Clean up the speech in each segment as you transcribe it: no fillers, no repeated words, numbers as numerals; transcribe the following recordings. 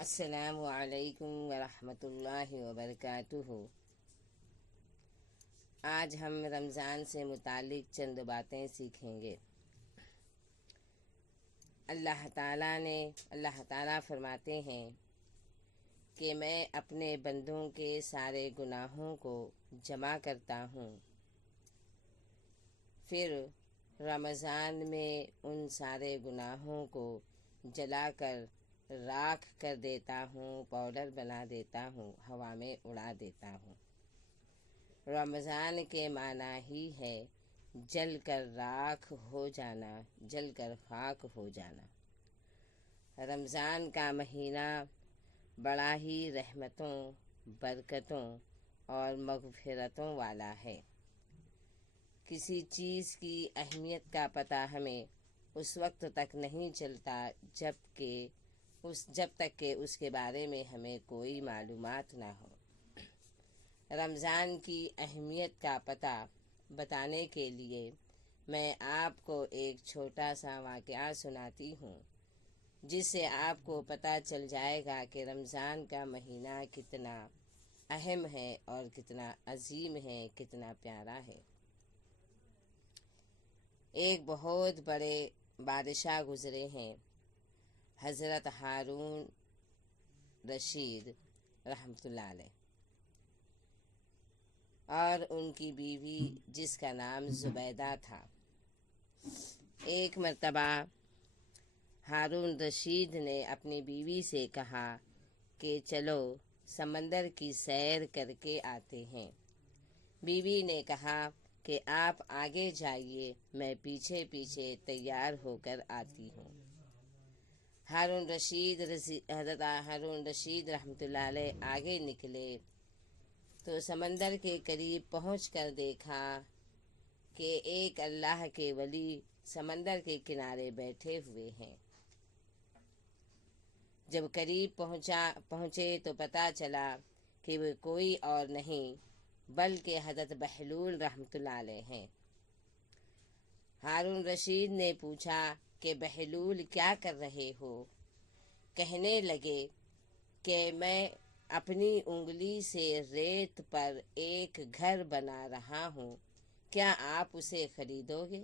السلام علیکم ورحمۃ اللہ وبرکاتہ۔ آج ہم رمضان سے متعلق چند باتیں سیکھیں گے۔ اللہ تعالیٰ فرماتے ہیں کہ میں اپنے بندوں کے سارے گناہوں کو جمع کرتا ہوں، پھر رمضان میں ان سارے گناہوں کو جلا کر راکھ کر دیتا ہوں، پاؤڈر بنا دیتا ہوں، ہوا میں اڑا دیتا ہوں۔ رمضان کے معنی ہی ہے جل کر راکھ ہو جانا، جل کر خاک ہو جانا۔ رمضان کا مہینہ بڑا ہی رحمتوں، برکتوں اور مغفرتوں والا ہے۔ کسی چیز کی اہمیت کا پتہ ہمیں اس وقت تک نہیں چلتا جب تک کہ اس کے بارے میں ہمیں کوئی معلومات نہ ہو۔ رمضان کی اہمیت کا پتہ بتانے کے لیے میں آپ کو ایک چھوٹا سا واقعہ سناتی ہوں، جس سے آپ کو پتہ چل جائے گا کہ رمضان کا مہینہ کتنا اہم ہے اور کتنا عظیم ہے، کتنا پیارا ہے۔ ایک بہت بڑے بادشاہ گزرے ہیں، حضرت ہارون رشید رحمۃ اللہ علیہ، اور ان کی بیوی جس کا نام زبیدہ تھا۔ ایک مرتبہ ہارون رشید نے اپنی بیوی سے کہا کہ چلو سمندر کی سیر کر کے آتے ہیں۔ بیوی نے کہا کہ آپ آگے جائیے، میں پیچھے پیچھے تیار ہو کر آتی ہوں۔ حضرت ہارون رشید رحمۃ اللہ علیہ آگے نکلے تو سمندر کے قریب پہنچ کر دیکھا کہ ایک اللہ کے ولی سمندر کے کنارے بیٹھے ہوئے ہیں۔ جب قریب پہنچے تو پتہ چلا کہ وہ کوئی اور نہیں بلکہ حضرت بہلول رحمۃ اللہ علیہ ہیں۔ ہارون رشید نے پوچھا کہ بہلول کیا کر رہے ہو؟ کہنے لگے کہ میں اپنی انگلی سے ریت پر ایک گھر بنا رہا ہوں، کیا آپ اسے خریدو گے؟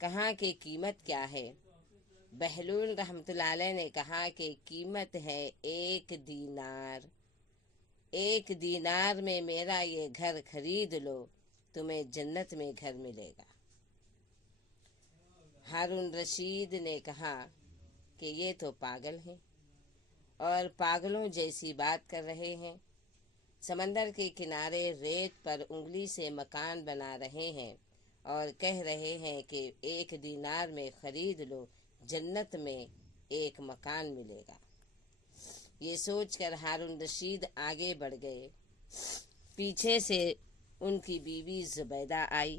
کہاں کہ قیمت کیا ہے؟ بہلول رحمۃ اللہ علیہ نے کہا کہ قیمت ہے 1 دینار۔ 1 دینار میں میرا یہ گھر خرید لو، تمہیں جنت میں گھر ملے گا۔ ہارون رشید نے کہا کہ یہ تو پاگل ہیں اور پاگلوں جیسی بات کر رہے ہیں۔ سمندر کے کنارے ریت پر انگلی سے مکان بنا رہے ہیں اور کہہ رہے ہیں کہ 1 دینار میں خرید لو، جنت میں ایک مکان ملے گا۔ یہ سوچ کر ہارون رشید آگے بڑھ گئے۔ پیچھے سے ان کی بیوی زبیدہ آئی۔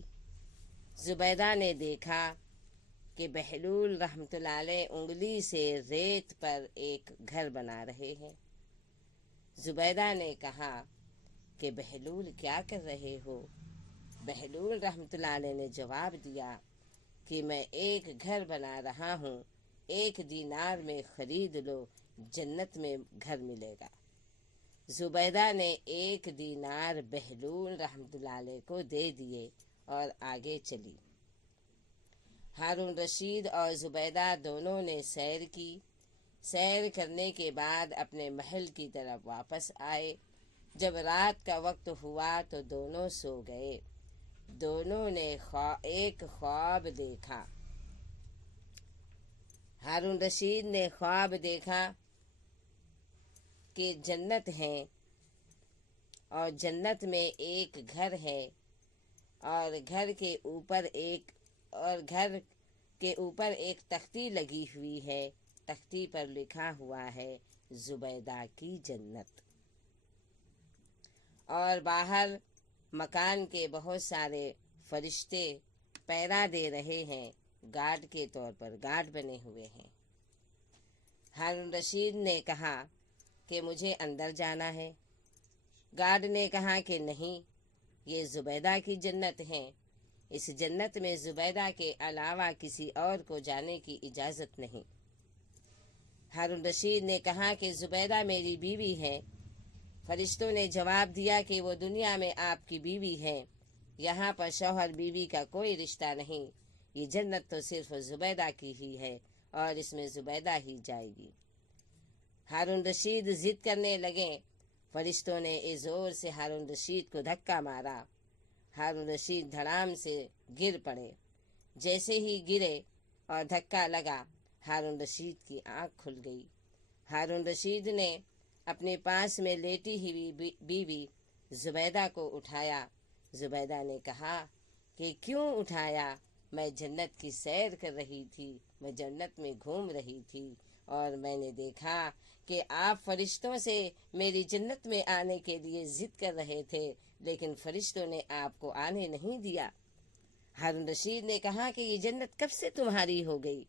زبیدہ نے دیکھا کہ بہلول رحمۃ اللہ علیہ انگلی سے ریت پر ایک گھر بنا رہے ہیں۔ زبیدہ نے کہا کہ بہلول کیا کر رہے ہو؟ بہلول رحمۃ اللہ علیہ نے جواب دیا کہ میں ایک گھر بنا رہا ہوں، 1 دینار میں خرید لو، جنت میں گھر ملے گا۔ زبیدہ نے 1 دینار بہلول رحمۃ اللہ علیہ کو دے دیے اور آگے چلی۔ ہارون رشید اور زبیدہ دونوں نے سیر کی۔ سیر کرنے کے بعد اپنے محل کی طرف واپس آئے۔ جب رات کا وقت ہوا تو دونوں سو گئے۔ دونوں نے ایک خواب دیکھا۔ ہارون رشید نے خواب دیکھا کہ جنت ہے اور جنت میں ایک گھر ہے اور گھر کے اوپر ایک تختی لگی ہوئی ہے، تختی پر لکھا ہوا ہے زبیدہ کی جنت، اور باہر مکان کے بہت سارے فرشتے پہرا دے رہے ہیں، گارڈ کے طور پر گارڈ بنے ہوئے ہیں۔ ہارون رشید نے کہا کہ مجھے اندر جانا ہے۔ گارڈ نے کہا کہ نہیں، یہ زبیدہ کی جنت ہے، اس جنت میں زبیدہ کے علاوہ کسی اور کو جانے کی اجازت نہیں۔ हारून रशीद ने कहा कि जुबैदा मेरी बीवी है। फरिश्तों ने जवाब दिया कि वो दुनिया में आपकी बीवी है, यहाँ पर शौहर बीवी का कोई रिश्ता नहीं, ये जन्नत तो सिर्फ जुबैदा की ही है और इसमें जुबैदा ही जाएगी। हारून रशीद जिद करने लगे। फरिश्तों ने जोर से हारून रशीद को धक्का मारा। हारून रशीद धड़ाम से गिर पड़े। जैसे ही गिरे और धक्का लगा, हारून रशीद की आंख खुल गई। हारून रशीद ने अपने पास में लेटी हुई बीवी जुबैदा को उठाया। जुबैदा ने कहा कि क्यों उठाया? मैं जन्नत की सैर कर रही थी, मैं जन्नत में घूम रही थी और मैंने देखा कि आप फरिश्तों से मेरी जन्नत में आने के लिए जिद कर रहे थे, लेकिन फरिश्तों ने आपको आने नहीं दिया। हारून रशीद ने कहा कि ये जन्नत कब से तुम्हारी हो गई?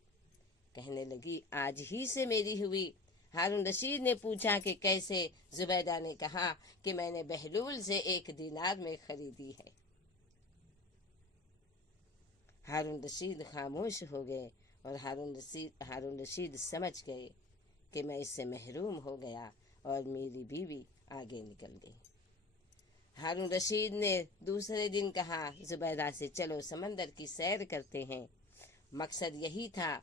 कहने लगी, आज ही से मेरी हुई। हारून रशीद ने पूछा कि कैसे? जुबैदा ने कहा कि मैंने बहलूल से 1 दीनार में खरीदी है। हारून रशीद खामोश हो गए और हारून रशीद समझ गए कि मैं इससे महरूम हो गया और मेरी बीवी आगे निकल गई। हारून रशीद ने दूसरे दिन कहा जुबैदा से, चलो समंदर की सैर करते हैं। मकसद यही था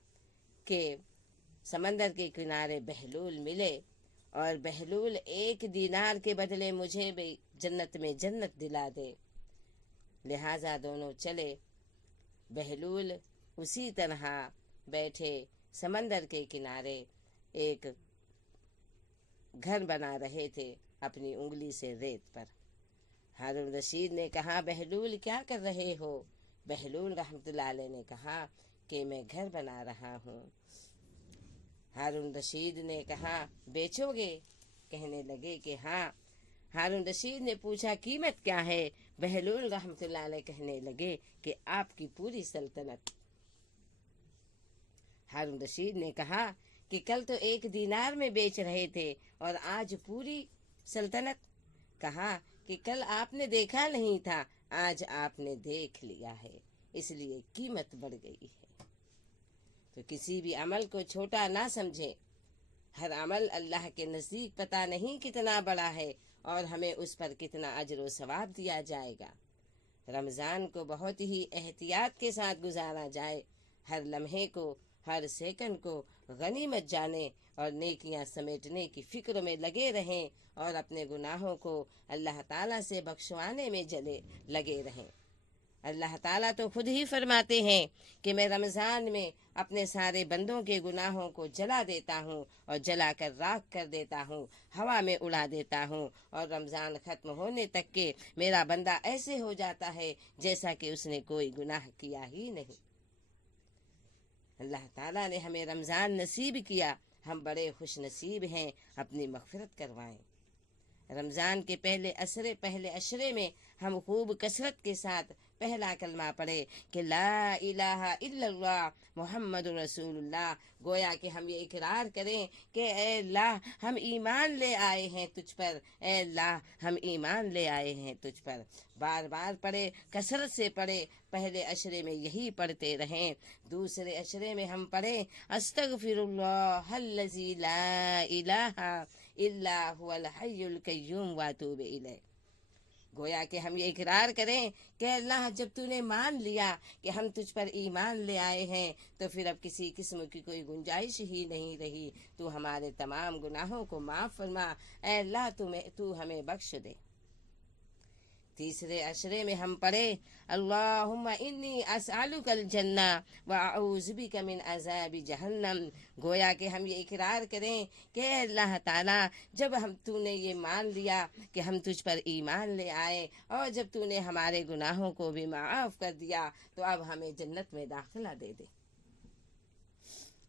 कि समंदर के किनारे बहलूल मिले और बहलूल 1 दीनार के बदले मुझे भी जन्नत में जन्नत दिला दे। लिहाजा दोनों चले। बहलूल उसी तरह बैठे समंदर के किनारे एक घर बना रहे थे अपनी उंगली से रेत पर। हारून रशीद ने कहा, बहलूल क्या कर रहे हो? बहलूल रहमतुल्लाह अलैह ने कहा कि मैं घर बना रहा हूँ। हारून रशीद ने कहा, बेचोगे? कहने लगे कि हाँ। हारून रशीद ने पूछा, कीमत क्या है? बहलूल रहमतुल्लाह अलैह कहने लगे कि आपकी पूरी सल्तनत। हारून रशीद ने कहा कि कल तो 1 दीनार में बेच रहे थे और आज पूरी सल्तनत। कहा कि कल आपने देखा नहीं था, आज आपने देख लिया है, इसलिए कीमत बढ़ गई है। तो किसी भी अमल को छोटा ना समझे। हर अमल अल्लाह के नज़दीक पता नहीं कितना बड़ा है और हमें उस पर कितना अजर व सवाब दिया जाएगा। रमज़ान को बहुत ही एहतियात के साथ गुजारा जाए। हर लम्हे को, हर सेकंड को गनीमत जाने और नेकियां समेटने की फिक्र में लगे रहें और अपने गुनाहों को अल्लाह ताला से बख्शवाने में लगे रहें। अल्लाह ताला तो खुद ही फरमाते हैं कि मैं रमज़ान में अपने सारे बंदों के गुनाहों को जला देता हूँ और जला कर राख कर देता हूँ, हवा में उड़ा देता हूँ और रमज़ान ख़त्म होने तक के मेरा बंदा ऐसे हो जाता है जैसा कि उसने कोई गुनाह किया ही नहीं। अल्लाह ताला ने हमें रमज़ान नसीब किया, हम बड़े खुश नसीब हैं। अपनी मग़फ़िरत करवाएं। रमज़ान के पहले अशरे में हम खूब कसरत के साथ पहला कलमा पढ़े कि ला इलाहा इल्लल्लाह मुहम्मदुर रसूलुल्लाह। गोया कि हम ये इकरार करें कि ए अल्लाह हम ईमान ले आए हैं तुझ पर, ए अल्लाह हम ईमान ले आए हैं तुझ पर। बार बार पढ़े, कसरत से पढ़े। पहले अशरे में यही पढ़ते रहें। दूसरे अशरे में हम पढ़े अस्तगफिरुल्लाहल्लज़ी ला इलाहा इल्ला हुवल हय्युल क़य्यूम व अतूबु इलैह। गोया कि हम ये इकरार करें कि अल्लाह जब तूने मान लिया कि हम तुझ पर ईमान ले आए हैं तो फिर अब किसी किस्म की कोई गुंजाइश ही नहीं रही। तू हमारे तमाम गुनाहों को माफ़ फरमा, ऐ अल्लाह तू हमें बख्श दे। तीसरे अशरे में हम पढ़े अल्लाहुम्मा इन्नी अस्अलुकल जन्ना व अऊज़ु बिका मिन अज़ाबि जहन्नम। गोया कि हम ये इकरार करें कि अल्लाह ताला जब तूने ये मान लिया कि हम तुझ पर ईमान ले आए और जब तूने हमारे गुनाहों को भी माफ़ कर दिया तो अब हमें जन्नत में दाखिला दे दे।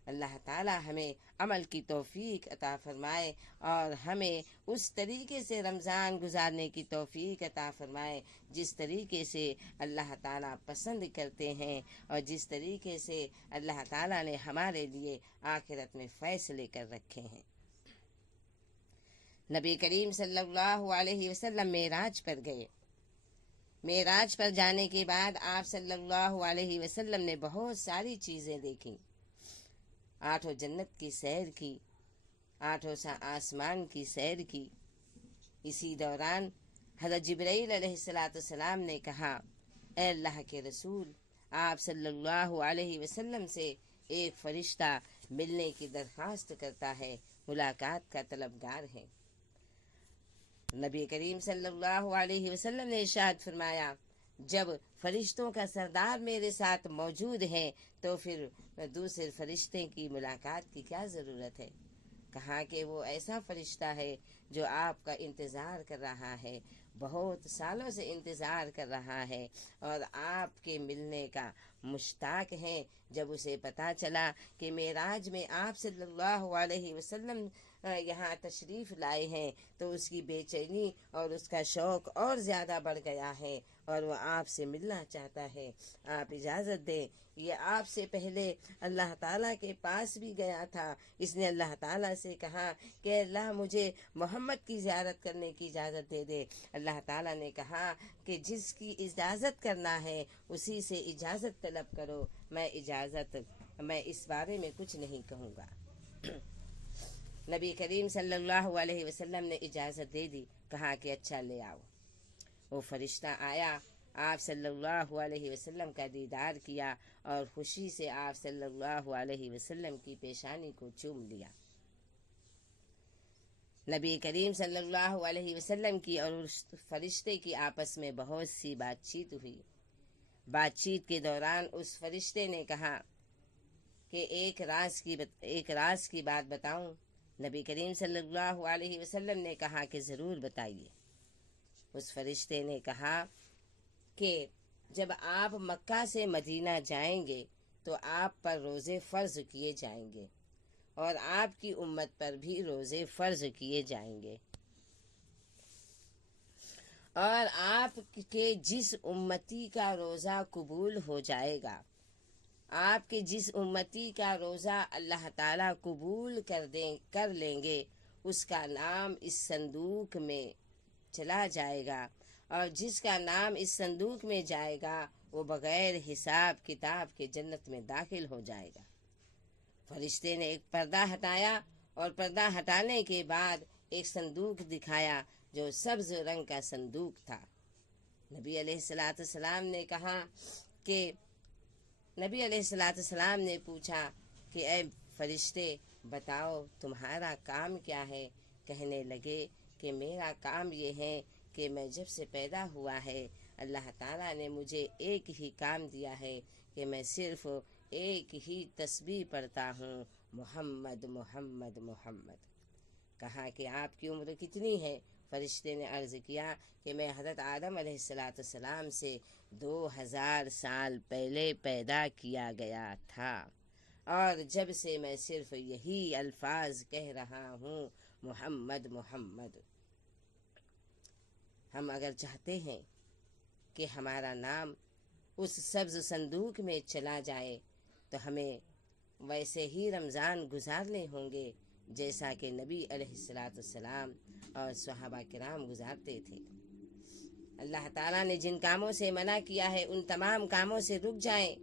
अल्लाह ताला हमें अमल की तौफीक अता फरमाए और हमें उस तरीके से रमज़ान गुजारने की तौफीक अता फरमाए जिस तरीके से अल्लाह ताला पसंद करते हैं और जिस तरीके से अल्लाह ताला ने हमारे लिए आखिरत में फ़ैसले कर रखे हैं। नबी करीम सल्लल्लाहु अलैहि वसल्लम मेराज पर गए। मेराज पर जाने के बाद आप सल्लल्लाहु अलैहि वसल्लम ने बहुत सारी चीज़ें देखी। 8 जन्नत की सैर की, 8 आसमान की सैर की। इसी दौरान हज़रत जिब्राईल अलैहिस्सलाम ने कहा, ए अल्लाह के रसूल, आप सल्लल्लाहु अलैहि वसल्लम से एक फरिश्ता मिलने की दरख्वास्त करता है, मुलाकात का तलबगार है। नबी करीम सल्लल्लाहु अलैहि वसल्लम ने इरशाद फरमाया, जब फरिश्तों का सरदार मेरे साथ मौजूद है तो फिर दूसरे फरिश्ते की मुलाकात की क्या ज़रूरत है। कहा कि वो ऐसा फरिश्ता है जो आपका इंतज़ार कर रहा है, बहुत सालों से इंतज़ार कर रहा है और आपके मिलने का मुश्ताक है। जब उसे पता चला कि मेराज में आप सल्लल्लाहु अलैहि वसल्लम यहाँ तशरीफ़ लाए हैं तो उसकी बेचैनी और उसका शौक़ और ज़्यादा बढ़ गया है और वो आपसे मिलना चाहता है। आप इजाज़त दें। ये आपसे पहले अल्लाह ताला के पास भी गया था। इसने अल्लाह ताला से कहा कि अल्लाह मुझे मोहम्मद की ज़ियारत करने की इजाज़त दे दे। अल्लाह ताला ने कहा कि जिसकी इजाज़त करना है उसी से इजाज़त तलब करो, मैं इस बारे में कुछ नहीं कहूँगा। नबी करीम सल्लल्लाहु अलैहि वसल्लम ने इजाज़त दे दी। कहा कि अच्छा ले आओ। वो फरिश्ता आया, आप सल्लल्लाहु अलैहि वसल्लम का दीदार किया और खुशी से आप सल्लल्लाहु अलैहि वसल्लम की पेशानी को चूम लिया। नबी करीम सल्लल्लाहु अलैहि वसल्लम की और उस फरिश्ते की आपस में बहुत सी बातचीत हुई। बातचीत के दौरान उस फरिश्ते ने कहा कि एक राज की बात बताऊं। नबी करीम सल्लल्लाहु अलैहि वसल्लम ने कहा कि ज़रूर बताइए। उस फरिश्ते ने कहा कि जब आप मक्का से मदीना जाएंगे तो आप पर रोज़े फ़र्ज़ किए जाएंगे और आपकी उम्मत पर भी रोज़े फ़र्ज़ किए जाएंगे और आपके जिस उम्मती का रोज़ा कबूल हो जाएगा, आपके जिस उम्मती का रोज़ा अल्लाह ताला कबूल कर लेंगे, उसका नाम इस संदूक में चला जाएगा और जिसका नाम इस संदूक में जाएगा वो बग़ैर हिसाब किताब के जन्नत में दाखिल हो जाएगा। फरिश्ते ने एक पर्दा हटाया और पर्दा हटाने के बाद एक संदूक दिखाया जो सब्ज़ रंग का संदूक था। नबी अलैहिस्सलाम ने कहा कि नबी अलैहिस्सलाम ने पूछा कि ऐ फरिश्ते, बताओ तुम्हारा काम क्या है। कहने लगे कि मेरा काम ये है कि मैं जब से पैदा हुआ है अल्लाह ताला ने मुझे एक ही काम दिया है कि मैं सिर्फ़ एक ही तस्बीह पढ़ता हूँ, मोहम्मद मोहम्मद मोहम्मद। कहा कि आपकी उम्र कितनी है। फरिश्ते ने अर्ज़ किया कि मैं हज़रत आदम अलैहिस्सलाम से 2000 साल पहले पैदा किया गया था और जब से मैं सिर्फ़ यही अल्फाज कह रहा हूँ, मोहम्मद मोहम्मद। हम अगर चाहते हैं कि हमारा नाम उस सब्ज़ संदूक में चला जाए तो हमें वैसे ही रमज़ान गुजारने होंगे जैसा कि नबी अलैहिस्सलाम और सहाबा किराम गुजारते थे। अल्लाह ताला ने जिन कामों से मना किया है उन तमाम कामों से रुक जाएं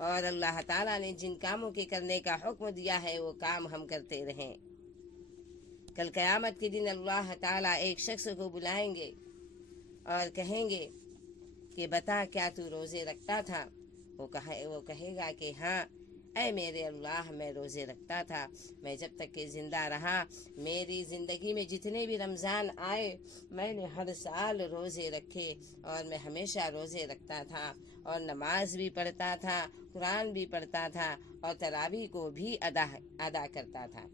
और अल्लाह ताला ने जिन कामों के करने का हुक्म दिया है वो काम हम करते रहें। कल क़यामत के दिन अल्लाह ताला एक शख्स को बुलाएंगे और कहेंगे कि बता क्या तू रोज़े रखता था। वो कहेगा कि हाँ ऐ मेरे अल्लाह, मैं रोज़े रखता था। मैं जब तक कि ज़िंदा रहा मेरी ज़िंदगी में जितने भी रमज़ान आए मैंने हर साल रोज़े रखे और मैं हमेशा रोज़े रखता था और नमाज भी पढ़ता था, कुरान भी पढ़ता था और तरावी को भी अदा करता था।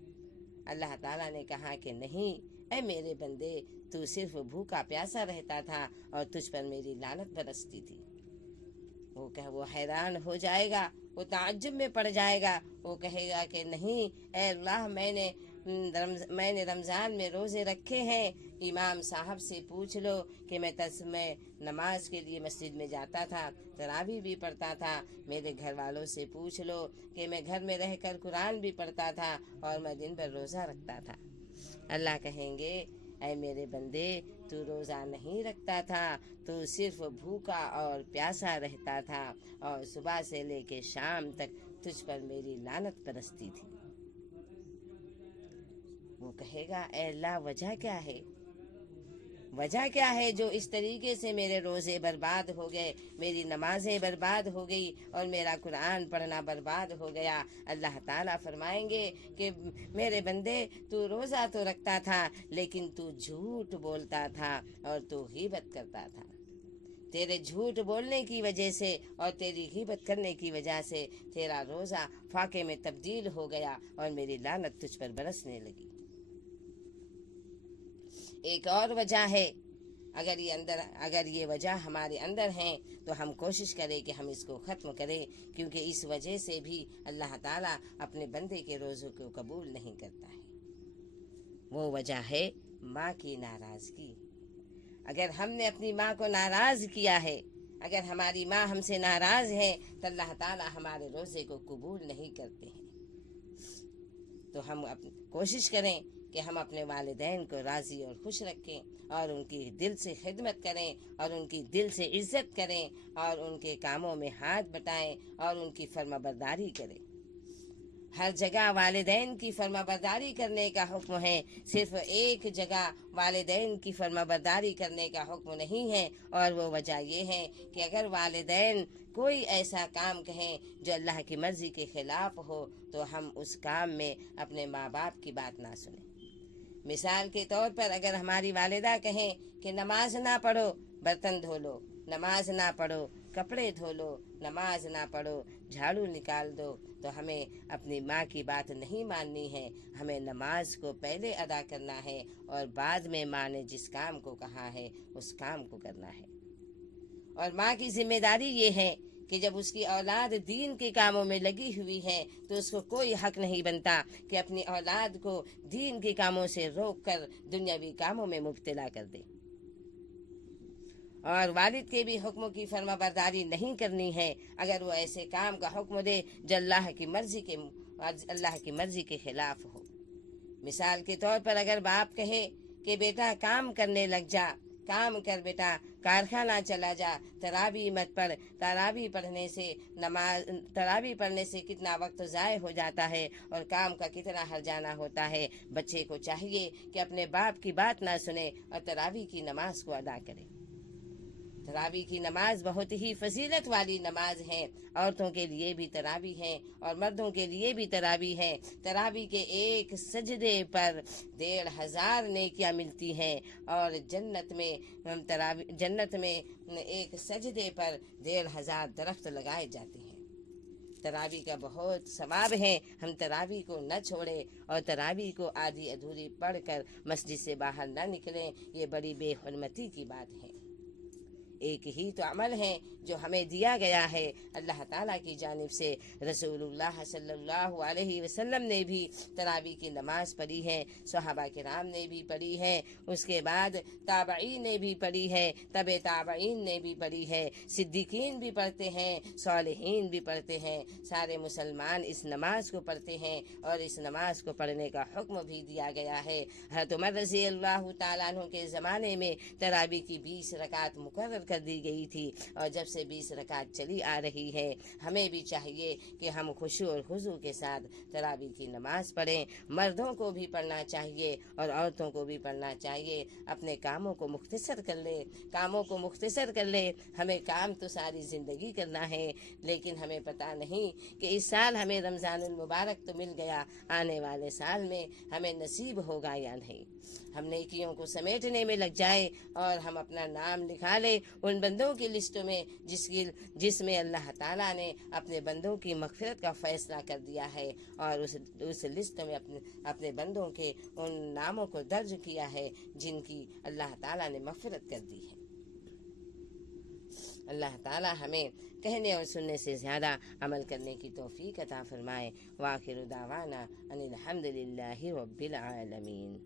अल्लाह ताला ने कहा कि नहीं ऐ मेरे बंदे, तू सिर्फ भूखा प्यासा रहता था और तुझ पर मेरी लानत बरसती थी। वो हैरान हो जाएगा, वो ताज्जुब में पड़ जाएगा। वो कहेगा कि नहीं ऐ अल्लाह, मैंने रमज़ान में रोज़े रखे हैं। इमाम साहब से पूछ लो कि मैं नमाज के लिए मस्जिद में जाता था, तरावी भी पढ़ता था। मेरे घर वालों से पूछ लो कि मैं घर में रहकर कुरान भी पढ़ता था और मैं दिन भर रोज़ा रखता था। अल्लाह कहेंगे ऐ मेरे बंदे, तू रोज़ा नहीं रखता था, तू सिर्फ भूखा और प्यासा रहता था और सुबह से लेके शाम तक तुझ पर मेरी लानत बरसती थी। وہ کہے گا اے اللہ وجہ کیا ہے؟ وجہ کیا ہے جو اس طریقے سے میرے روزے برباد ہو گئے، میری نمازیں برباد ہو گئی اور میرا قرآن پڑھنا برباد ہو گیا؟ اللہ تعالیٰ فرمائیں گے کہ میرے بندے تو روزہ تو رکھتا تھا لیکن تو جھوٹ بولتا تھا اور تو غیبت کرتا تھا۔ تیرے جھوٹ بولنے کی وجہ سے اور تیری غیبت کرنے کی وجہ سے تیرا روزہ فاقے میں تبدیل ہو گیا اور میری لعنت تجھ پر برسنے لگی۔ ایک اور وجہ ہے، اگر یہ وجہ ہمارے اندر ہیں تو ہم کوشش کریں کہ ہم اس کو ختم کریں، کیونکہ اس وجہ سے بھی اللہ تعالیٰ اپنے بندے کے روزوں کو قبول نہیں کرتا ہے۔ وہ وجہ ہے ماں کی ناراضگی۔ اگر ہم نے اپنی ماں کو ناراض کیا ہے، اگر ہماری ماں ہم سے ناراض ہے تو اللہ تعالیٰ ہمارے روزے کو قبول نہیں کرتے ہیں۔ تو ہم کوشش کریں کہ ہم اپنے والدین کو راضی اور خوش رکھیں اور ان کی دل سے خدمت کریں اور ان کی دل سے عزت کریں اور ان کے کاموں میں ہاتھ بٹائیں اور ان کی فرما برداری کریں۔ ہر جگہ والدین کی فرما برداری کرنے کا حکم ہے، صرف ایک جگہ والدین کی فرما برداری کرنے کا حکم نہیں ہے، اور وہ وجہ یہ ہے کہ اگر والدین کوئی ایسا کام کہیں جو اللہ کی مرضی کے خلاف ہو تو ہم اس کام میں اپنے ماں باپ کی بات نہ سنیں۔ مثال کے طور پر اگر ہماری والدہ کہیں کہ نماز نہ پڑھو برتن دھو لو، نماز نہ پڑھو کپڑے دھو لو، نماز نہ پڑھو جھاڑو نکال دو، تو ہمیں اپنی ماں کی بات نہیں ماننی ہے، ہمیں نماز کو پہلے ادا کرنا ہے اور بعد میں ماں نے جس کام کو کہا ہے اس کام کو کرنا ہے۔ اور ماں کی ذمہ داری یہ ہے کہ جب اس کی اولاد دین کے کاموں میں لگی ہوئی ہے تو اس کو کوئی حق نہیں بنتا کہ اپنی اولاد کو دین کے کاموں سے روک کر دنیاوی کاموں میں مبتلا کر دے۔ اور والد کے بھی حکموں کی فرما برداری نہیں کرنی ہے اگر وہ ایسے کام کا حکم دے جو اللہ کی مرضی کے خلاف ہو۔ مثال کے طور پر اگر باپ کہے کہ بیٹا کام کرنے لگ جا، کام کر بیٹا، کارخانہ چلا جا، تراویح مت پڑھ، تراویح پڑھنے سے کتنا وقت ضائع ہو جاتا ہے اور کام کا کتنا ہرجانہ ہوتا ہے۔ بچے کو چاہیے کہ اپنے باپ کی بات نہ سنے اور تراویح کی نماز کو ادا کرے۔ تراویح کی نماز بہت ہی فضیلت والی نماز ہے، عورتوں کے لیے بھی تراویح ہے اور مردوں کے لیے بھی تراویح ہے۔ تراویح کے ایک سجدے پر 1500 نیکیاں ملتی ہیں اور جنت میں ایک سجدے پر 1500 درخت لگائے جاتے ہیں۔ تراویح کا بہت ثواب ہے، ہم تراویح کو نہ چھوڑیں اور تراویح کو آدھی ادھوری پڑھ کر مسجد سے باہر نہ نکلیں، یہ بڑی بے حرمتی کی بات ہے۔ ایک ہی تو عمل ہے جو ہمیں دیا گیا ہے اللہ تعالیٰ کی جانب سے۔ رسول اللہ صلی اللہ علیہ وسلم نے بھی تراویح کی نماز پڑھی ہے، صحابہ کرام نے بھی پڑھی ہے، اس کے بعد تابعین نے بھی پڑھی ہے، تبع تابعین نے بھی پڑھی ہے، صدیقین بھی پڑھتے ہیں، صالحین بھی پڑھتے ہیں، سارے مسلمان اس نماز کو پڑھتے ہیں اور اس نماز کو پڑھنے کا حکم بھی دیا گیا ہے۔ حضرت عمر رضی اللہ تعالیٰ عنہ کے زمانے میں تراویح کی 20 رکعت مقرر کر دی گئی تھی، اور جب سے 20 رکعت چلی آ رہی ہے ہمیں بھی چاہیے کہ ہم خشوع اور خضوع کے ساتھ تراویح کی نماز پڑھیں۔ مردوں کو بھی پڑھنا چاہیے اور عورتوں کو بھی پڑھنا چاہیے۔ اپنے کاموں کو مختصر کر لے، ہمیں کام تو ساری زندگی کرنا ہے، لیکن ہمیں پتہ نہیں کہ اس سال ہمیں رمضان المبارک تو مل گیا، آنے والے سال میں ہمیں نصیب ہوگا یا نہیں۔ ہم نیکیوں کو سمیٹنے میں لگ جائے اور ہم اپنا نام لکھا لیں ان بندوں کی لسٹوں میں جس میں اللہ تعالیٰ نے اپنے بندوں کی مغفرت کا فیصلہ کر دیا ہے، اور اس لسٹ میں اپنے بندوں کے ان ناموں کو درج کیا ہے جن کی اللہ تعالیٰ نے مغفرت کر دی ہے۔ اللہ تعالیٰ ہمیں کہنے اور سننے سے زیادہ عمل کرنے کی توفیق عطا فرمائے۔ وآخر دعوانا ان الحمد للہ رب العالمین۔